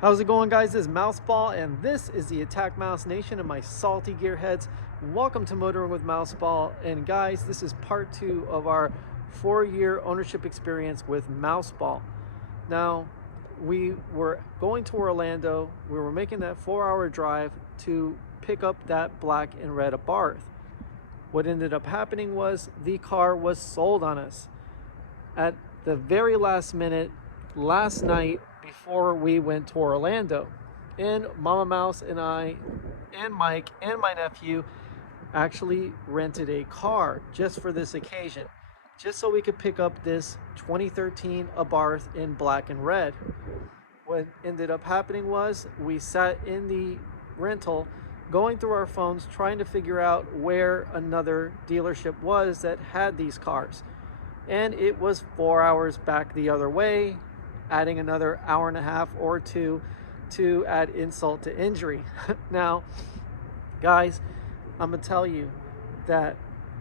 How's it going, guys? This is Mouseball, and this is the AttackMouse Nation and my salty gearheads. Welcome to Motoring with Mouseball. And guys, this is part 2 of our 4-year ownership experience with Mouseball. Now, we were going to Orlando. We were making that 4-hour drive to pick up that black and red ABARTH. What ended up happening was the car was sold on us at the very last minute, last night, before we went to Orlando. And Mama Mouse and I and Mike and my nephew actually rented a car just for this occasion, just so we could pick up this 2013 ABARTH in black and red. What ended up happening was we sat in the rental going through our phones trying to figure out where another dealership was that had these cars, and it was 4 hours back the other way, adding another hour and a half or two to add insult to injury. Now, guys, I'm gonna tell you that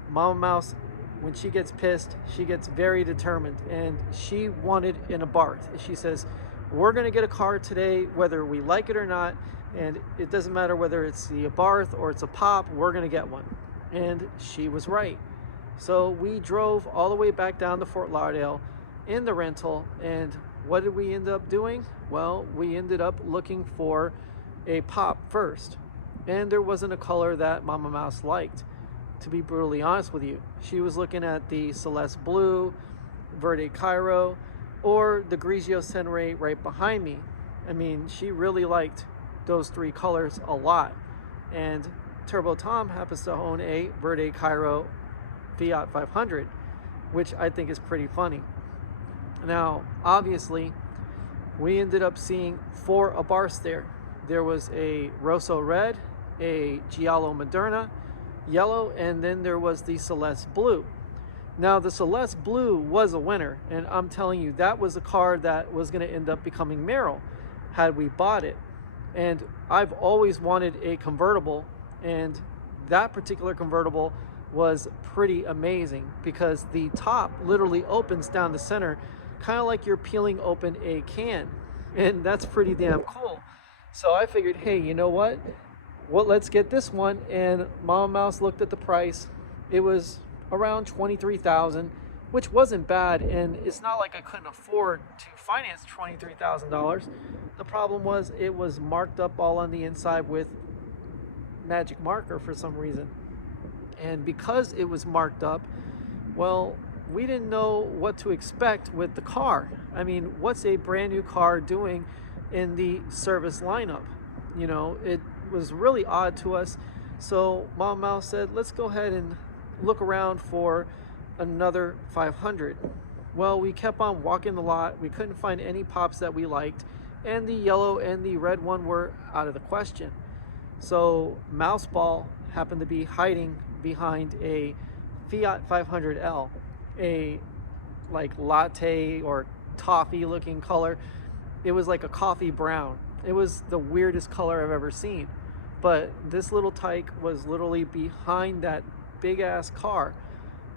Mama Mouse, when she gets pissed, she gets very determined, and she wanted an ABARTH. She says, we're gonna get a car today, whether we like it or not, and it doesn't matter whether it's the ABARTH or it's a pop, we're gonna get one. And she was right. So we drove all the way back down to Fort Lauderdale in the rental, and what did we end up doing? Well, we ended up looking for a pop first, and there wasn't a color that Mama Mouse liked, to be brutally honest with you. She was looking at the Celeste Blue, Verde Cairo, or the Grigio Tenere right behind me. I mean, she really liked those 3 colors a lot. And Turbo Tom happens to own a Verde Cairo Fiat 500, which I think is pretty funny. Now, obviously, we ended up seeing 4 ABARTHs there. There was a Rosso Red, a Giallo Moderna, yellow, and then there was the Celeste Blue. Now, the Celeste Blue was a winner, and I'm telling you, that was a car that was going to end up becoming Merrill had we bought it. And I've always wanted a convertible, and that particular convertible was pretty amazing because the top literally opens down the center, kind of like you're peeling open a can, and that's pretty damn cool. So I figured, hey, you know what? Well, let's get this one. And Mama Mouse looked at the price. It was around $23,000, which wasn't bad, and it's not like I couldn't afford to finance $23,000. The problem was it was marked up all on the inside with magic marker for some reason. And because it was marked up, well, we didn't know what to expect with the car. I mean, what's a brand new car doing in the service lineup? You know, it was really odd to us. So Mom Mouse said, let's go ahead and look around for another 500. Well, we kept on walking the lot. We couldn't find any pops that we liked, and the yellow and the red one were out of the question. So Mouseball happened to be hiding behind a Fiat 500L, a like latte or toffee looking color. It was like a coffee brown. It was the weirdest color I've ever seen. But this little tyke was literally behind that big ass car.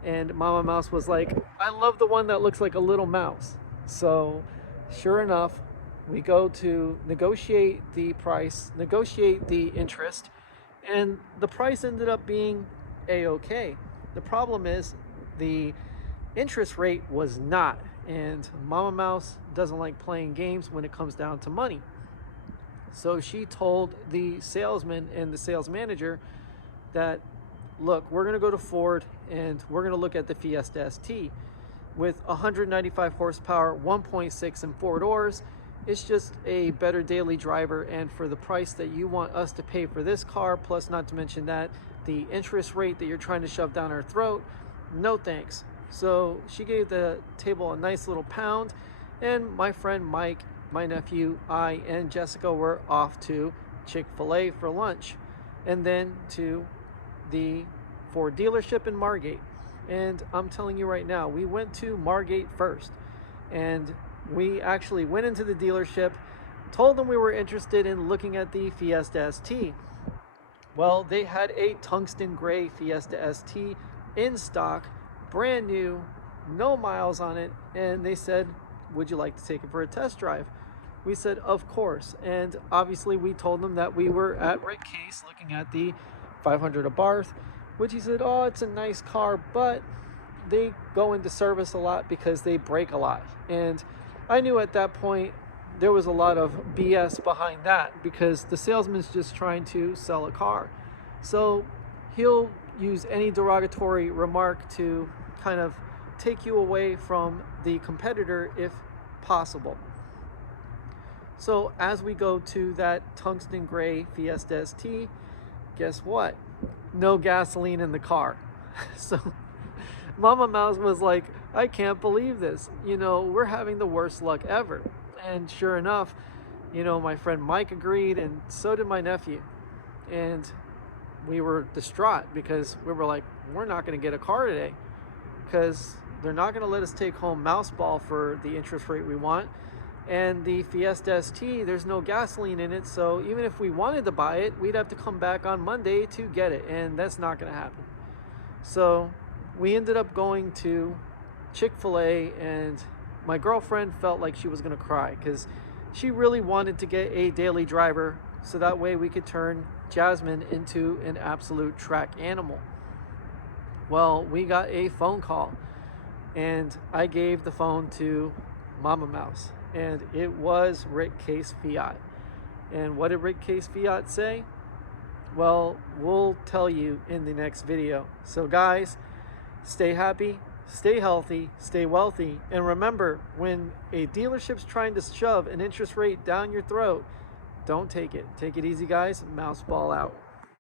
And Mama Mouse was like, I love the one that looks like a little mouse. So sure enough, we go to negotiate the price, negotiate the interest, and the price ended up being a-okay. The problem is the interest rate was not, and Mama Mouse doesn't like playing games when it comes down to money. So she told the salesman and the sales manager that, look, we're going to go to Ford and we're going to look at the Fiesta ST with 195 horsepower, 1.6 and 4 doors. It's just a better daily driver, and for the price that you want us to pay for this car, plus not to mention that the interest rate that you're trying to shove down our throat, no thanks. So she gave the table a nice little pound, and my friend Mike, my nephew, I, and Jessica were off to Chick-fil-A for lunch, and then to the Ford dealership in Margate. And I'm telling you right now, we went to Margate first, and we actually went into the dealership, told them we were interested in looking at the Fiesta ST. Well, they had a tungsten gray Fiesta ST in stock, brand new, no miles on it, and they said, would you like to take it for a test drive? We said, of course. And obviously we told them that we were at Rick Case looking at the 500 ABARTH, which he said, oh, it's a nice car, but they go into service a lot because they break a lot. And I knew at that point there was a lot of BS behind that, because the salesman's just trying to sell a car. So he'll use any derogatory remark to kind of take you away from the competitor if possible. So as we go to that tungsten gray Fiesta ST, guess what? No gasoline in the car. So Mama Mouse was like, I can't believe this. You know, we're having the worst luck ever. And sure enough, you know, my friend Mike agreed, and so did my nephew. And we were distraught because we were like, we're not going to get a car today, because they're not going to let us take home Mouseball for the interest rate we want. And the Fiesta ST, there's no gasoline in it, so even if we wanted to buy it, we'd have to come back on Monday to get it, and that's not going to happen. So we ended up going to Chick-fil-A, and my girlfriend felt like she was going to cry because she really wanted to get a daily driver, so that way we could turn Jasmine into an absolute track animal. Well, we got a phone call, and I gave the phone to Mama Mouse, and it was Rick Case Fiat. And what did Rick Case Fiat say? Well, we'll tell you in the next video. So guys, stay happy, stay healthy, stay wealthy, and remember, when a dealership's trying to shove an interest rate down your throat, don't take it. Take it easy, guys. Mouseball out.